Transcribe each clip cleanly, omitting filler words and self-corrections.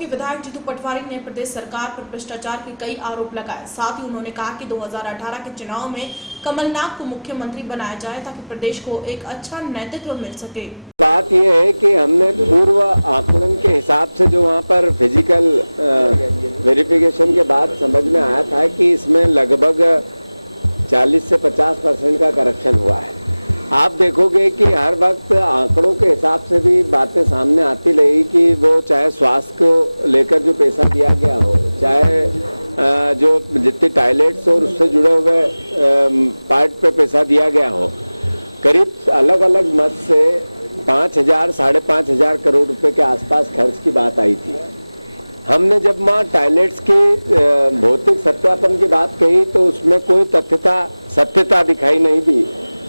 के विधायक जीतू पटवारी ने प्रदेश सरकार पर भ्रष्टाचार के कई आरोप लगाए। साथ ही उन्होंने कहा कि 2018 के चुनाव में कमलनाथ को मुख्यमंत्री बनाया जाए ताकि प्रदेश को एक अच्छा नेतृत्व मिल सके। बात यह है कि हमने पूर्व आकलन के हिसाब से जो वहाँ पर फिजिकल वेरिफिकेशन के बाद समझ में आया था कि इसमें लगभग 40 से 50% का करप्शन हुआ है। आप देखोगे कि हर वक्त आंकड़ों के हिसाब से भी बातें सामने आती रही कि वो चाहे स्वास्थ्य को लेकर जो पैसा दिया गया हो, चाहे जो जितने टॉयलेट्स और उससे जुड़े हुए पार्ट पे पैसा दिया गया हो, करीब अलग अलग मद से 5,000 साढ़े 5,000 करोड़ रुपए के आसपास खर्च की बात आई थी। हमने जब वहाँ टॉयलेट्स की भौतिक सत्यापन की बात कही तो उसमें कोई सत्यता दिखाई नहीं दी।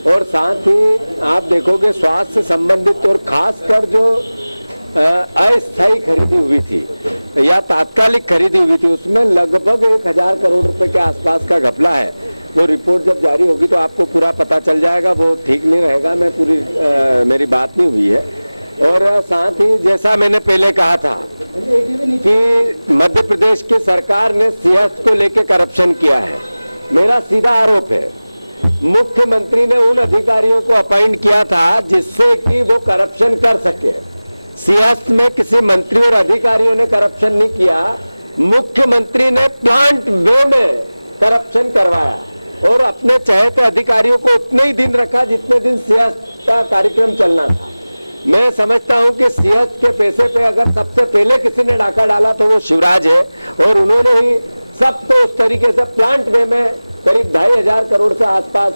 और साथ ही आप देखोगे स्वास्थ्य से संबंधित और खासकर जो अस्थायी खरीदी हुई थी या तात्कालिक खरीदी हुई थी, उसमें लगभग 1,000 करोड़ रुपए के आसपास का घपला है। वो रिपोर्ट जब जारी होगी तो आपको पूरा पता चल जाएगा, वो ठीक नहीं रहेगा। मैं मेरी बात नहीं हुई है। और साथ ही जैसा मैंने पहले कहा था कि मध्य प्रदेश की सरकार ने सियासत को लेकर करप्शन किया है। मेरा सीधा आरोप है, मुख्यमंत्री ने उन अधिकारियों को अपॉइंट किया था जिससे कि वो करप्शन कर सके। सियासत में किसी मंत्री और अधिकारियों ने करप्शन नहीं किया, मुख्यमंत्री ने प्लांट वे में करप्शन करवाया और अपने चहेते अधिकारियों को उतने ही दिन रखा जितने दिन सियासत का कार्यक्रम चलना था। मैं समझता हूं कि सियासत के पैसे पे अगर सबसे पहले किसी ने डाका डाला तो वो शिवराज है और उन्होंने ही सब तो उस तरीके से प्लांट वे में करीब 2,500 करोड़ से आसपास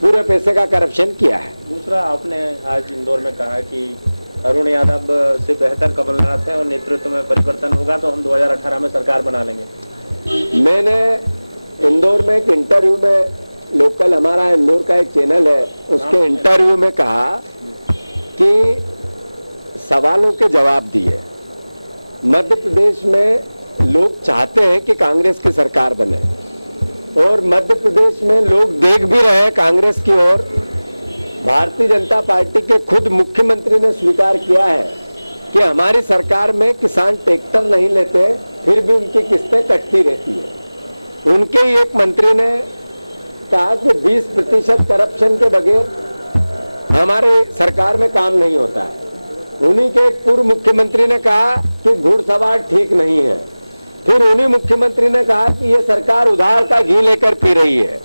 पूरे पैसे का करप्शन किया है। दूसरा, आपने आज इंदौर में कहा कि अरुण यादव से बेहतर कमलनाथ है और नेतृत्व में परिवर्तन होगा तो हम 2018 में सरकार बना लेंगे। मैंने इंदौर में एक इंटरव्यू में, लोकल हमारा इंदौर का एक चैनल है, उसके इंटरव्यू में कहा कि सवालों के जवाब दिए। मध्य प्रदेश में लोग चाहते हैं कि कांग्रेस की सरकार बने और मध्य प्रदेश में लोग देख भी रहे हैं कांग्रेस की ओर। भारतीय जनता पार्टी के खुद मुख्यमंत्री ने स्वीकार किया है कि हमारी सरकार में किसान ट्रैक्टर नहीं लेते, फिर भी उनकी किस्तें कटती रहती है। उनके ही एक मंत्री ने कहा कि 20% करप्शन के बगैर हमारे सरकार में काम नहीं होता है। उन्हीं के एक पूर्व मुख्यमंत्री ने कहा कि घुड़सवार ठीक नहीं है। फिर उन्हीं मुख्यमंत्री ने कहा कि ये सरकार उधार का घी लेकर पी रही है।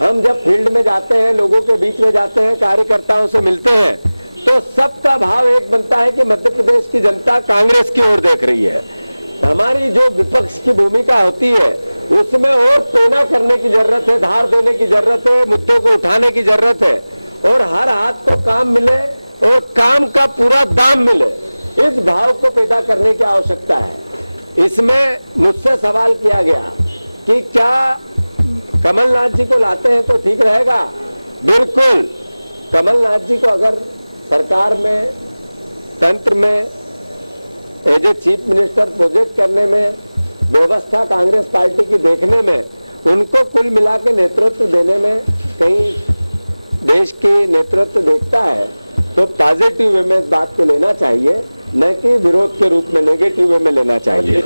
हम जब फील्ड में जाते हैं, लोगों के बीच में जाते हैं, कार्यकर्ताओं से मिलते हैं, तो सबका भाव एक बनता है कि मध्य प्रदेश की जनता कांग्रेस की ओर देख रही है। हमारी जो विपक्ष की भूमिका होती है उसमें और पेना करने की जरूरत है, धार देने की जरूरत है, मुद्दों को उठाने की जरूरत है और हर हाथ को काम मिले और काम का पूरा दाम मिले, इस भाव को पैदा करने की आवश्यकता है। इसमें मुझसे सवाल किया गया कि क्या कमलनाथ जी को लाते हैं तो ठीक रहेगा। बिल्कुल, कमलनाथ जी को अगर सरकार में, तंत्र में as a chief minister project करने में, व्यवस्था कांग्रेस पार्टी की देखने में, उनको कुल मिला के नेतृत्व देने में कहीं देश की नेतृत्व देखता है तो पॉजिटिव वे में इस बात को लेना चाहिए, न कि विरोध के रूप में नेगेटिव वे में लेना चाहिए।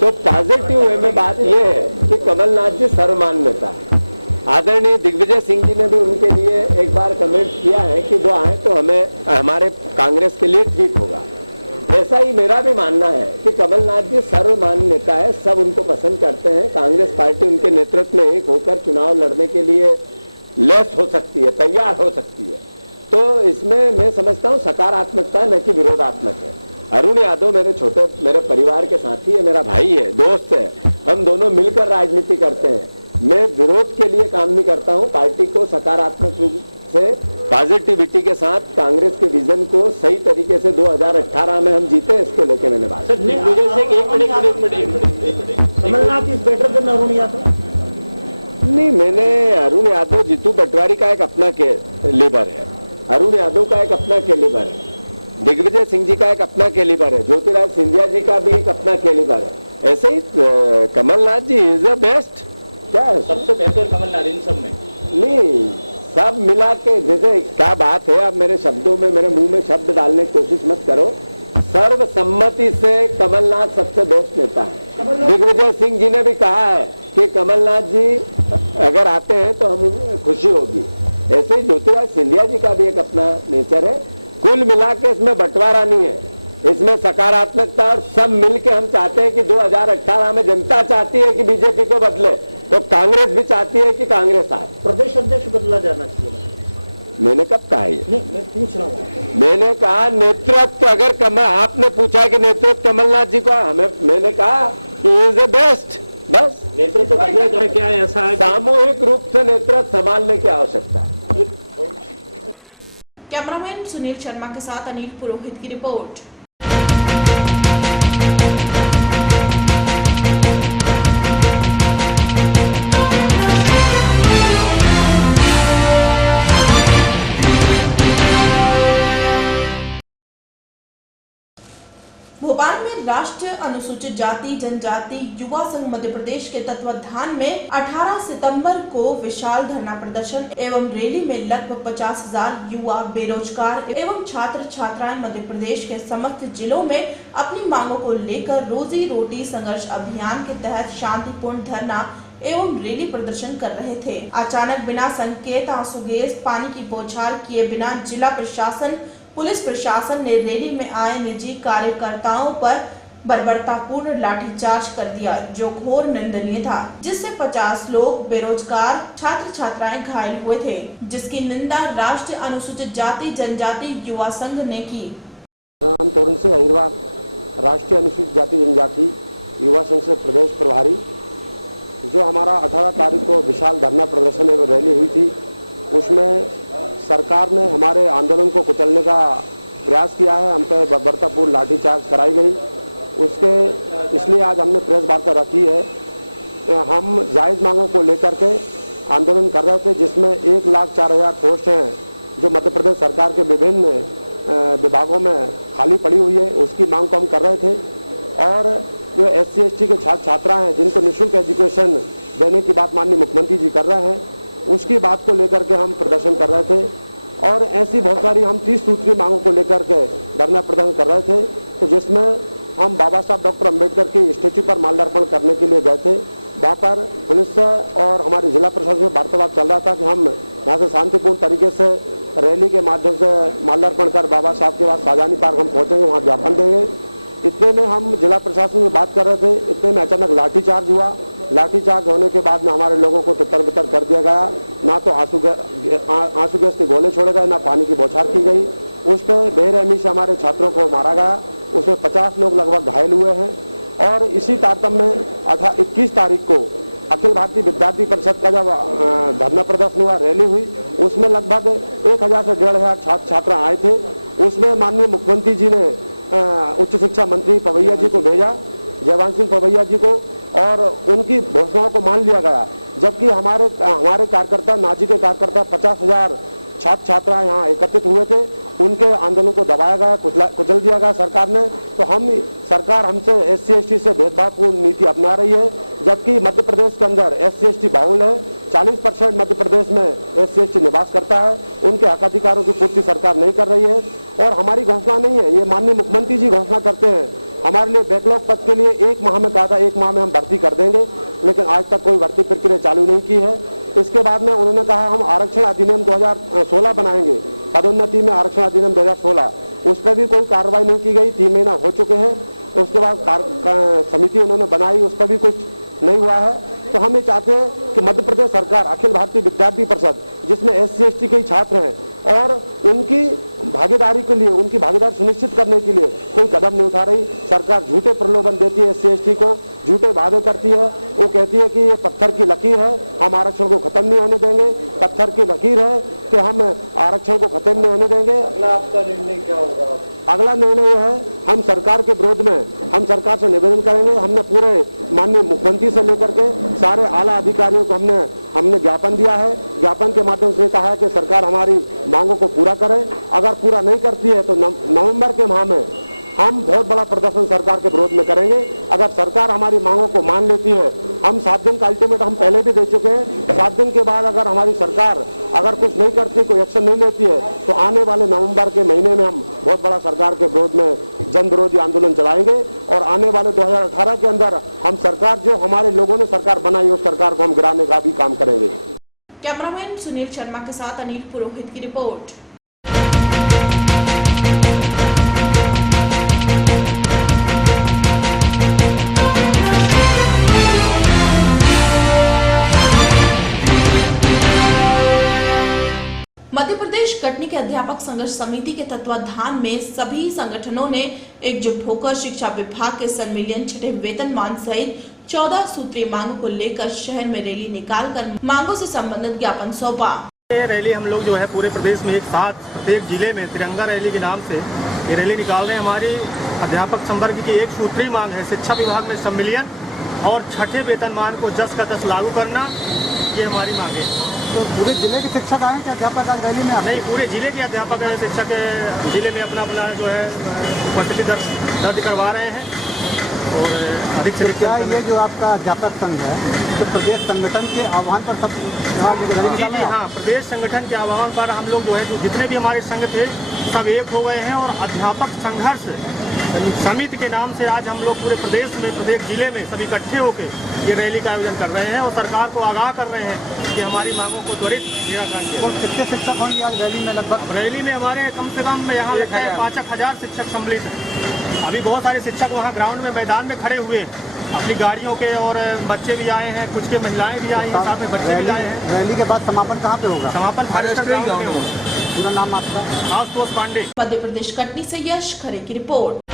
तो पॉजिटिव वे में बात यह है कि कमलनाथ जी सर्वमान्य नेता है। आदरणीय दिग्विजय सिंह जी ने भी उनके लिए एक बार कमेंट किया है कि वो आए तो हमारे कांग्रेस के लिए ठीक होगा। ऐसा ही मेरा भी मानना है कि कमलनाथ जी सर्वमान्य नेता है, सब उनको पसंद करते हैं। कांग्रेस पार्टी उनके नेतृत्व में एक होकर चुनाव लड़ने के लिए लेस हो सकती है, तैयार हो सकती है। तो इसमें मैं समझता हूँ सकारात्मकता है, न कि विरोधात्मक है। अरुण यादव मेरे परिवार के साथी है, मेरा भाई है, दोस्त है, हम दोनों मिलकर राजनीति करते हैं। मैं विरोध के लिए काम नहीं करता हूँ। पार्टी को सकारात्मक रूप से, पॉजिटिविटी के साथ कांग्रेस के विजन को सही तरीके से 2018 में हम जीते, इसको लेके मैंने बात। Kamalnath is better than Arun Yadav? नहीं, मैंने अरुण यादव, जीतू पटवारी का एक अपना कैलिबर है, अरुण यादव का एक अपना कैलिबर है, दिग्विजय सिंह जी का एक अपना कैलिबर है, ज्योतिराज सिंधिया जी का भी एक अपना कैलिबर है। ऐसे ही कमलनाथ जी इज द बेस्ट। क्या है सबसे बेहतर कमलनाथ इन सब में? नहीं, सब मिला के, जैसे क्या बात है, अब मेरे शब्दों में, मेरे मुंह में शब्द डालने की कोशिश मत करो। सर्वसम्मति से कमलनाथ सबसे बेस्ट नेता है। दिग्विजय सिंह जी ने भी कहा है कि कमलनाथ जी अगर आते हैं तो हम खुशी होगी। ऐसे ही ज्योतिराज सिंधिया जी का भी एक अपना नेचर है। कुल मिला के इसमें बंटवारा नहीं है, इसमें सकारात्मकता, और सब मिलके हम चाहते हैं कि 2018 में जनता चाहती है कि बीजेपी को बदले, तो कांग्रेस भी चाहती है कि कांग्रेस आए। प्रदेश अध्यक्ष बदला जाना चाहिए। मैंने कब कहा ये? नहीं, मैं पूछ रहा हूँ। मैंने कहा नेतृत्व, अगर आपने पूछा कि नेतृत्व कमलनाथ जी को, मैंने कहा कि इज द बेस्ट। बस नेतृत्व बदला जाए, क्या ऐसा है? सामूहिक रूप से नेतृत्व संभालने की आवश्यकता है। कैमरामैन सुनील शर्मा के साथ अनिल पुरोहित की रिपोर्ट। भोपाल में राष्ट्रीय अनुसूचित जाति जनजाति युवा संघ मध्य प्रदेश के तत्वाधान में 18 सितंबर को विशाल धरना प्रदर्शन एवं रैली में लगभग 50,000 युवा, बेरोजगार एवं छात्र छात्राएं मध्य प्रदेश के समस्त जिलों में अपनी मांगों को लेकर रोजी रोटी संघर्ष अभियान के तहत शांतिपूर्ण धरना एवं रैली प्रदर्शन कर रहे थे। अचानक बिना संकेत, आंसू गैस, पानी की बौछार किए बिना जिला प्रशासन, पुलिस प्रशासन ने रैली में आए निजी कार्यकर्ताओं पर बर्बरतापूर्ण लाठीचार्ज कर दिया, जो घोर निंदनीय था, जिससे 50 लोग, बेरोजगार छात्र छात्राएं घायल हुए थे, जिसकी निंदा राष्ट्रीय अनुसूचित जाति जनजाति युवा संघ ने की। नाम तोरण सिंह अहिरवार, राष्ट्रीय अनुसूचित जाति जनजाति युवा संघ से प्रदेश प्रभारी। जो हमारा 18 तारीख को विशाल धरना प्रदर्शन एवं रैली हुई थी, उसमें सरकार ने हमारे आंदोलन को कुचलने का प्रयास किया है। हम पे बर्बरतापूर्ण लाठीचार्ज कराई गई, उसके इसलिए आज हमने प्रेस वार्ता रखी है। हम जायज़ मांगों को लेकर के आंदोलन कर रहे थे, जिसमें 1,04,000 पोस्ट हैं जो मध्य प्रदेश सरकार के विभिन्न विभागों में खाली पड़ी हुई है, उसकी मांग को हम कर रहे थे। और जो SC/ST के छात्र छात्रा हैं जिनको निःशुल्क एजुकेशन देने की बात माननीय मुख्यमंत्री जी कर रहे हैं, उसकी बात को लेकर के हम प्रदर्शन कर रहे थे। और ऐसी बहुत सारी हम 30 सूत्री मांगों को लेकर के धरना प्रदर्शन कर रहे थे, तो जिसमें हम बाबा साहब डॉक्टर अंबेडकर के स्टेच्यू पर माल्यार्पण करने के लिए गए थे। वहाँ पर पुलिस और हमारे जिला प्रशासन में वार्तालाप चल रहा था कि हम यहाँ से शांतिपूर्ण तरीके से रैली के माध्यम से माल्यार्पण कर बाबा साहब के पास शाहजहानी पार्क हम पहुँचेंगे, वहाँ ज्ञापन देंगे। इतने में हम जिला प्रशासन से बात कर रहे थे, इतने में अचानक लाठीचार्ज हुआ। लाठीचार्ज होने के बाद में हमारे लोगों को तितर बितर कर दिया गया। ना तो आंसू गैस के गोले छोड़े गए, ना पानी की बौछार की गई। उस पर बेरहमी से हमारे छात्रों को मारा गया, उसमें 50 लोग लगभग घायल हुए हैं। और इसी तारतम्य में 21 तारीख को अखिल भारतीय विद्यार्थी परिषद का जब धरना प्रदर्शन हुआ, रैली हुई, उसमें लगभग 1,000 से 1,500 छात्र छात्रा आए थे। उसमें माननीय मुख्यमंत्री जी ने उच्च शिक्षा मंत्री पवैया जी को भेजा, जयवंत सिंह पवैया जी को, और उनकी घोषणाओं को मान लिया गया। जबकि हमारे कार्यकर्ता, नाजी के कार्यकर्ता 50,000 छात्र छात्रा यहाँ एकत्रित हुए थे, उनके आंदोलन को दबाया गया, कुचल दिया गया सरकार ने। तो सरकार हमसे SC/ST से भेदभावपूर्ण नीति अपना रही है, जबकि मध्य प्रदेश के अंदर SC/ST बाहुल है। 40% मध्य प्रदेश में SC/ST निवास करता है, उनके हक अधिकारों की पूर्ति सरकार नहीं कर रही है। और हमारी घोषणा नहीं है, ये माननीय मुख्यमंत्री जी घोषणा करते हैं। हमारे लिए बैकलॉग पद के लिए 1 माह में कहा था, 1 माह में हम भर्ती कर देंगे, लेकिन आज तक कोई भर्ती प्रक्रिया चालू नहीं की है। इसके बाद में उन्होंने कहा हम आरक्षण अधिनियम 2016 बनाएंगे, पदोन्नति में आरक्षण अधिनियम 2016, उस पर भी कोई कार्रवाई नहीं की गई। 3 महीना हो चुके हैं, तो उसके बाद समिति उन्होंने बनाई, उस पर भी कुछ नहीं हुआ है। तो हम ये चाहते हैं कि मध्य प्रदेश सरकार अखिल भारतीय विद्यार्थी परिषद, जिसमें SC/ST के छात्र हैं, और उनकी भागीदारी के लिए, उनकी भागीदारी सुनिश्चित करने के लिए कोई कदम नहीं उठा रही। सरकार झूठे प्रलोभन देती है SC/ST को, झूठे वादे करती है। वो कहती है कि ये पत्थर की लकीर है, हम आरक्षण को खत्म नहीं होने देंगे। पत्थर की लकीर है कि हम आरक्षण को खत्म नहीं होने देंगे। अगला आपका निर्णय क्या होगा? अगला निर्णय यह है, हम सरकार के विरोध में हम सरकार से निवेदन करेंगे। हमने पूरे माननीय मुख्यमंत्री से लेकर के सारे आला अधिकारियों को हमने ज्ञापन दिया है। ज्ञापन के माध्यम से कहा है कि सरकार हमारी मांगों को पूरा करे। अगर पूरा नहीं करती है तो नवंबर के माह में हम बहुत बड़ा प्रदर्शन सरकार के विरोध में करेंगे। अगर सरकार हमारी मांगों को मान लेती है, हम 7 दिन का अल्टीमेट हम पहले भी दे चुके हैं, 7 दिन के बाद अगर हमारी सरकार अगर कुछ नहीं करती, कोई एक्शन नहीं लेती है, तो आने वाले नवंबर के महीने में हम बहुत बड़ा सरकार के विरोध में जन विरोधी आंदोलन चलाएंगे और आने वाले 2018 के अंदर हम सरकार, जो हमारे लोगों ने सरकार बनाई, उस सरकार को हम गिराने का भी काम करेंगे। कैमरामैन सुनील शर्मा के साथ अनिल पुरोहित की रिपोर्ट। मध्य प्रदेश कटनी के अध्यापक संघर्ष समिति के तत्वाधान में सभी संगठनों ने एकजुट होकर शिक्षा विभाग के संविलियन छठे वेतनमान सहित 14 सूत्रीय मांगों को लेकर शहर में रैली निकालकर मांगों से संबंधित ज्ञापन सौंपा। ये रैली हम लोग जो है पूरे प्रदेश में एक साथ प्रत्येक जिले में तिरंगा रैली के नाम से ये रैली निकाल रहे हैं। हमारी अध्यापक संवर्ग की एक सूत्री मांग है शिक्षा विभाग में संविलियन और छठे वेतनमान को 10 का 10 लागू करना, ये हमारी मांग है। तो पूरे जिले के शिक्षक आए क्या अध्यापक आज रैली में? नहीं, पूरे जिले के अध्यापक शिक्षक जिले में अपना अपना जो है उपस्थिति दर्ज करवा रहे हैं और अधिक से क्या ये जो आपका अध्यापक संघ है तो प्रदेश संगठन के आह्वान पर सब रैली निकाले? हाँ, प्रदेश संगठन के आह्वान पर हम लोग जो है जितने भी हमारे संघ थे सब एक हो गए हैं और अध्यापक संघर्ष समिति के नाम से आज हम लोग पूरे प्रदेश में प्रत्येक जिले में सब इकट्ठे होकर ये रैली का आयोजन कर रहे हैं और सरकार को आगाह कर रहे हैं कि हमारी मांगों को त्वरित निराकरण किया। और कितने शिक्षक होंगे आज रैली में? लगभग रैली में हमारे कम से कम यहाँ लगता है 5,000 शिक्षक सम्मिलित हैं। अभी बहुत सारे शिक्षक वहाँ ग्राउंड में मैदान में खड़े हुए अपनी गाड़ियों के और बच्चे भी आए हैं, कुछ के महिलाएं भी आई हैं, साथ में बच्चे भी आए हैं। रैली के बाद समापन कहाँ पे होगा? समापन फारेस्टर ग्राउंड में होगा। पूरा नाम आपका? आशुतोष पांडे। मध्य प्रदेश कटनी से यश खरे की रिपोर्ट।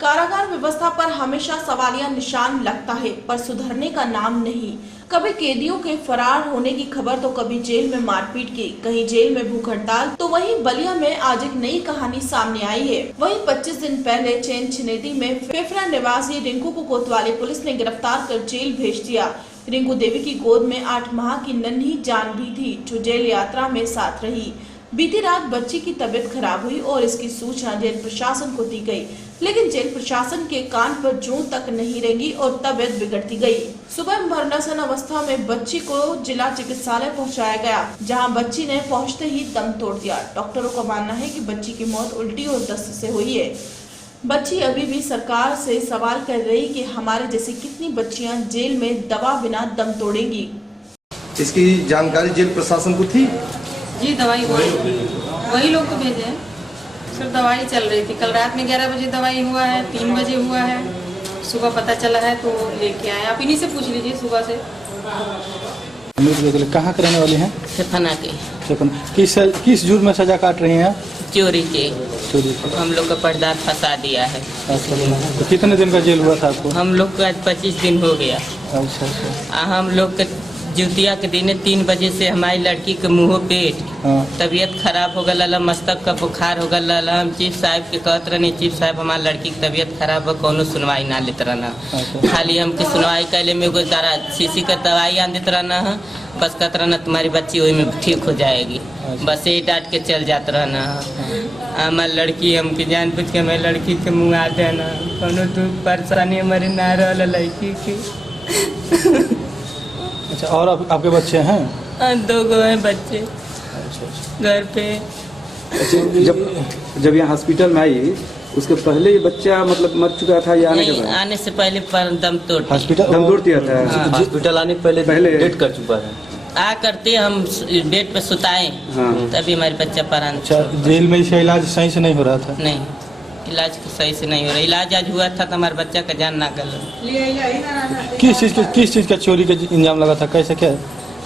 कारागार व्यवस्था पर हमेशा सवालिया निशान लगता है, पर सुधरने का नाम नहीं। कभी कैदियों के फरार होने की खबर तो कभी जेल में मारपीट की, कहीं जेल में भूख हड़ताल, तो वहीं बलिया में आज एक नई कहानी सामने आई है। वहीं 25 दिन पहले चैन छिनेती में फेफड़ा निवासी रिंकू को कोतवाली पुलिस ने गिरफ्तार कर जेल भेज दिया। रिंकू देवी की गोद में 8 माह की नन्ही जान भी थी, जो जेल यात्रा में साथ रही। बीती रात बच्ची की तबीयत खराब हुई और इसकी सूचना जेल प्रशासन को दी गई, लेकिन जेल प्रशासन के कान पर जूं तक नहीं रेंगी और तबीयत बिगड़ती गई। सुबह मरणासन अवस्था में बच्ची को जिला चिकित्सालय पहुंचाया गया, जहां बच्ची ने पहुंचते ही दम तोड़ दिया। डॉक्टरों का मानना है कि बच्ची की मौत उल्टी और दस्त से हुई है। बच्ची अभी भी सरकार से सवाल कर रही कि हमारे जैसी कितनी बच्चियां जेल में दवा बिना दम तोड़ेंगी। इसकी जानकारी जेल प्रशासन को थी? जी, दवाई वही लोग को भेजे हैं। सिर्फ दवाई चल रही थी। कल रात में 11 बजे दवाई हुआ है, 3 बजे हुआ है, सुबह पता चला है तो लेके आए। आप इन्हीं से पूछ लीजिए सुबह से। कहाँ के रहने वाली हैं? फना के। किस जुर्म में सजा काट रही हैं? चोरी के। हम लोग का पर्दा फंसा दिया है। तो कितने दिन का जेल हुआ था आपको? हम लोग का आज 25 दिन हो गया। अच्छा। हम लोग का जुतिया के दिन 3 बजे से हमारी लड़की के मुँह पेट तबीयत खराब हो गया, मस्तक का बुखार हो गया। हम चीफ साहब के कहते रहने, चीफ साहब हमारी लड़की की तबीयत खराब हो, कोनो सुनवाई ना लेते रहना। खाली हमके सुनवाई कैले में एगो सीसी का दवाई आन देते रहना है, बस कहते रहना तुम्हारी बच्ची वही में ठीक हो जाएगी, बस यही डांट के चल जाते रहना है। हमारी लड़की हमके जान पूछ के हमारी लड़की के मुँह आ देना, कोनो दुख परेशानी हमारे ना रहा लड़की की। अच्छा, और आपके बच्चे हैं? 2 गो हैं बच्चे घर पे। अच्छा, जब यहाँ हॉस्पिटल में आई उसके पहले ये बच्चा मतलब मर चुका था या आने के बाद? आने से पहले दम तोड़ दिया था। हॉस्पिटल आने के पहले डेट कर चुका है। आ करते हम बेड पे सुताए, तभी हमारे बच्चा प्राण। अच्छा, जेल में इसका इलाज सही से नहीं हो रहा था? नहीं, इलाज सही से नहीं हो रहा। इलाज आज हुआ था तो हमारे बच्चा का जान ना गल। किस चीज़ का चोरी का इल्जाम लगा था, कैसे क्या?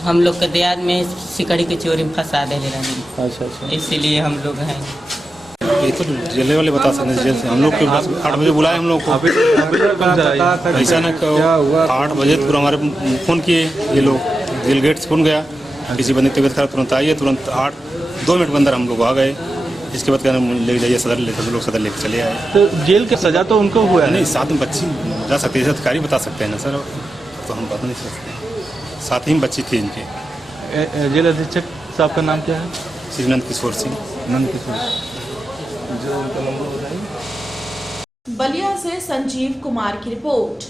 हम लोग के देहात में सिकड़ी की चोरी में फंसा दे रहे। अच्छा, इसीलिए हम लोग हैं। ये तो जेल वाले बता सकते हैं। जेल से हम लोग के पास 8 बजे बुलाए हम लोग को। ऐसा ना कहो, 8 बजे पूरा हमारे फ़ोन किए ये लोग, जेल गेट से फ़ोन गया, किसी बंदे की तबीयत खराब, तुरंत आइए। तुरंत 2 मिनट के अंदर हम लोग आ गए। इसके बाद कहना ले जाइए सदर, ले सब लोग सदर लेकर चले आए। तो जेल की सजा तो उनको हुआ है? नहीं, साथ में बच्ची जा सकती है, अधिकारी बता सकते हैं ना सर, तो हम बता नहीं सकते। साथ ही बच्ची थी इनके। जेल अधीक्षक साहब का नाम क्या है? श्री नंद किशोर सिंह। बलिया से संजीव कुमार की रिपोर्ट।